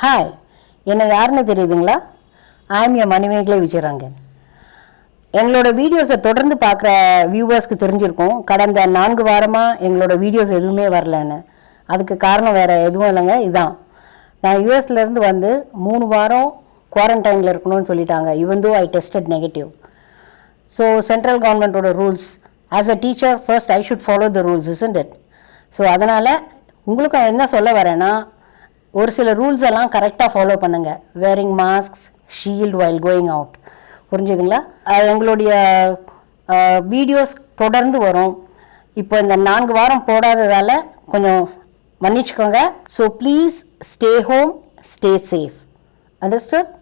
Hi, என்னை யாருன்னு தெரியுதுங்களா? ஐஎம் எ மணிமேகலை விஜயரங்கன். எங்களோட வீடியோஸை தொடர்ந்து பார்க்குற வியூவர்ஸ்க்கு தெரிஞ்சிருக்கும், கடந்த 4 வாரமாக எங்களோட வீடியோஸ் எதுவுமே வரலன்னு. அதுக்கு காரணம் வேறு எதுவும் இல்லைங்க, இதுதான். நான் யூஎஸ்லேருந்து வந்து 3 வாரம் குவாரண்டைனில் இருக்கணும்னு சொல்லிட்டாங்க. ஈவன் தோ ஐ டெஸ்டட் நெகட்டிவ். ஸோ சென்ட்ரல் கவர்மெண்ட்டோட rules, as a teacher first I should follow the rules, isn't it? So அதனால் உங்களுக்கு என்ன சொல்ல வரேன்னா, ஒரு சில ரூல்ஸ் எல்லாம் கரெக்டாக ஃபாலோ பண்ணுங்கள். Wearing masks, shield while going out. புரிஞ்சுதுங்களா? எங்களுடைய வீடியோஸ் தொடர்ந்து வரும். இப்போ இந்த 4 வாரம் போடாததால் கொஞ்சம் மன்னிச்சுக்கோங்க. So please stay home, stay safe. Understood?